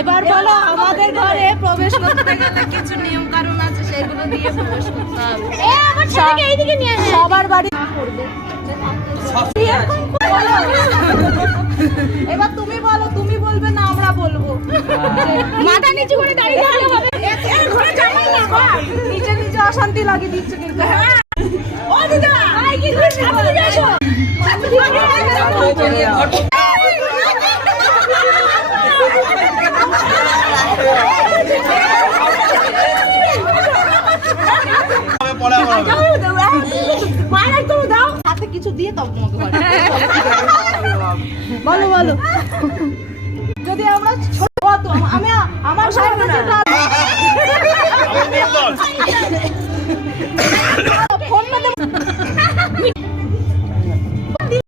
এবার বলো আমাদের ঘরে প্রবেশ করতে গেলে কিছু নিয়ম কানুন আছে, সেগুলো দিয়ে প্রবেশ করতে হবে। আমার ছেলেকে এইদিকে নিয়ে আসো। সবার বাড়ি করবে। এবার তুমি বলো, তুমি বলবে না আমরা বলবো? মাথা নিচু করে দাঁড়িয়ে থাকলে হবে? ঘরে জামাই না, নিজে নিজে অশান্তি লাগিয়ে দিচ্ছে কিন্তু। ও দিদা, আই কি করে সামনে এসো। হাতে কিছু দিয়ে তবে তোমাকে বলো বলো। যদি আমরা ছোট, আমি আমার সামনে